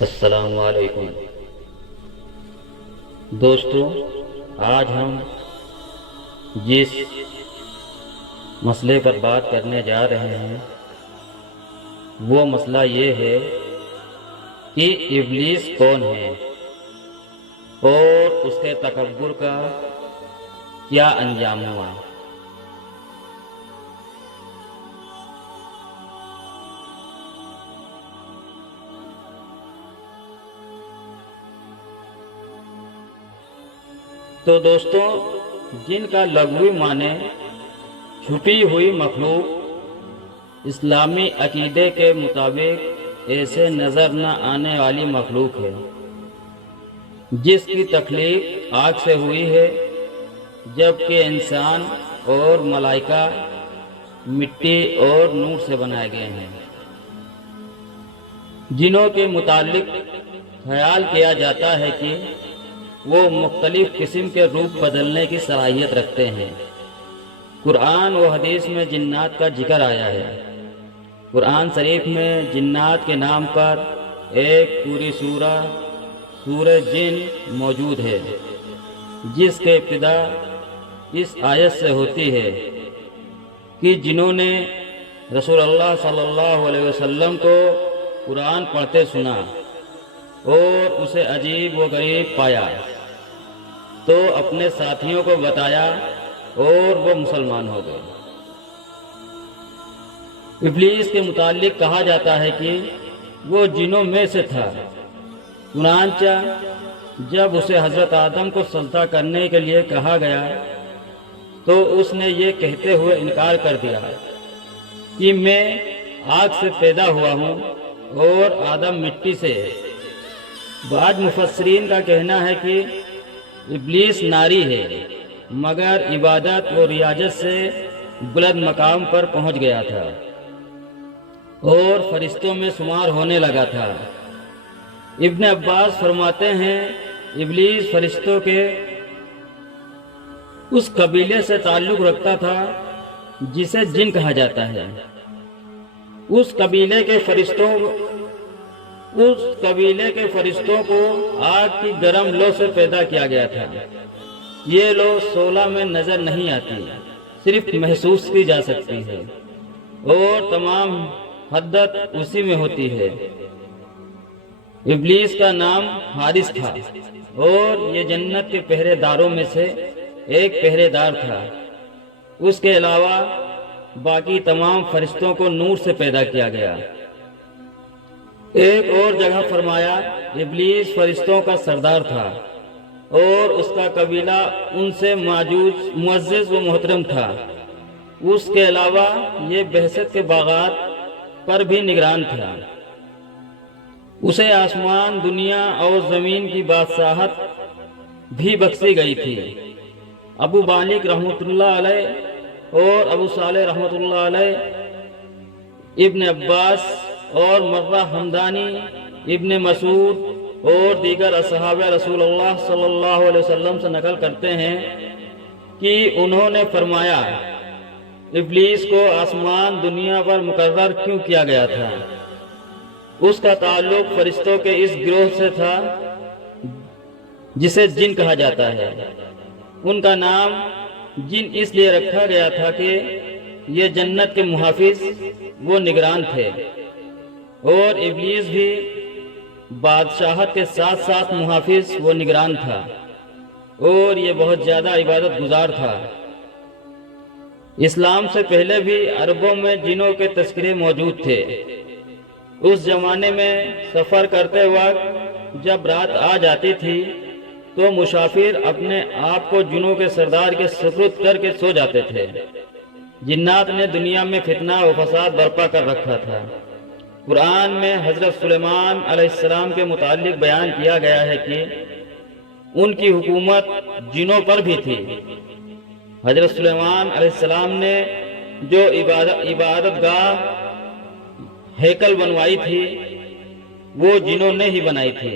السلام علیکم دوستو، آج ہم جس مسئلے پر بات کرنے جا رہے ہیں وہ مسئلہ یہ ہے کہ ابلیس کون ہے اور اس کے تکبر کا کیا انجام ہوا۔ تو دوستو، جن کا لغوی معنی چھپی ہوئی مخلوق، اسلامی عقیدے کے مطابق ایسے نظر نہ آنے والی مخلوق ہے جس کی تخلیق آگ سے ہوئی ہے، جبکہ انسان اور ملائکہ مٹی اور نور سے بنائے گئے ہیں۔ جنوں کے متعلق خیال کیا جاتا ہے کہ وہ مختلف قسم کے روپ بدلنے کی صلاحیت رکھتے ہیں۔ قرآن و حدیث میں جنات کا ذکر آیا ہے۔ قرآن شریف میں جنات کے نام پر ایک پوری سورہ جن موجود ہے، جس کے ابتدا اس آیت سے ہوتی ہے کہ جنہوں نے رسول اللہ صلی اللہ علیہ وسلم کو قرآن پڑھتے سنا اور اسے عجیب و غریب پایا تو اپنے ساتھیوں کو بتایا اور وہ مسلمان ہو گئے۔ ابلیس کے متعلق کہا جاتا ہے کہ وہ جنوں میں سے تھا، چنانچہ جب اسے حضرت آدم کو سجدہ کرنے کے لیے کہا گیا تو اس نے یہ کہتے ہوئے انکار کر دیا کہ میں آگ سے پیدا ہوا ہوں اور آدم مٹی سے ہے۔ بعض مفسرین کا کہنا ہے کہ ابلیس ناری ہے، مگر عبادت و ریاضت سے بلند مقام پر پہنچ گیا تھا اور فرشتوں میں شمار ہونے لگا تھا۔ ابن عباس فرماتے ہیں ابلیس فرشتوں کے اس قبیلے سے تعلق رکھتا تھا جسے جن کہا جاتا ہے۔ اس قبیلے کے فرشتوں کو آگ کی گرم لو سے پیدا کیا گیا تھا۔ یہ لو شعلہ میں نظر نہیں آتی، صرف محسوس کی جا سکتی ہے اور تمام حدت اسی میں ہوتی ہے۔ ابلیس کا نام حارث تھا اور یہ جنت کے پہرے داروں میں سے ایک پہرے دار تھا۔ اس کے علاوہ باقی تمام فرشتوں کو نور سے پیدا کیا گیا۔ ایک اور جگہ فرمایا ابلیس فرشتوں کا سردار تھا اور اس کا قبیلہ ان سے معزز و محترم تھا۔ اس کے علاوہ یہ بہشت کے باغات پر بھی نگران تھا۔ اسے آسمان، دنیا اور زمین کی بادشاہت بھی بخشی گئی تھی۔ ابو بالغ رحمۃ اللہ علیہ اور ابو صالح رحمۃ اللہ علیہ، ابن عباس اور مرہ حمدانی، ابن مسعود اور دیگر اصحاب رسول اللہ صلی اللہ علیہ وسلم سے نقل کرتے ہیں کہ انہوں نے فرمایا ابلیس کو آسمان دنیا پر مقرر کیوں کیا گیا تھا؟ اس کا تعلق فرشتوں کے اس گروہ سے تھا جسے جن کہا جاتا ہے۔ ان کا نام جن اس لیے رکھا گیا تھا کہ یہ جنت کے محافظ وہ نگران تھے، اور ابلیس بھی بادشاہت کے ساتھ ساتھ محافظ وہ نگران تھا، اور یہ بہت زیادہ عبادت گزار تھا۔ اسلام سے پہلے بھی عربوں میں جنوں کے تذکرے موجود تھے۔ اس زمانے میں سفر کرتے وقت جب رات آ جاتی تھی تو مسافر اپنے آپ کو جنوں کے سردار کے سپرد کر کے سو جاتے تھے۔ جنات نے دنیا میں فتنہ و فساد برپا کر رکھا تھا۔ قرآن میں حضرت سلیمان علیہ السلام کے متعلق بیان کیا گیا ہے کہ ان کی حکومت جنوں پر بھی تھی۔ حضرت سلیمان علیہ السلام نے جو عبادت گاہ ہیکل بنوائی تھی وہ جنوں نے ہی بنائی تھی۔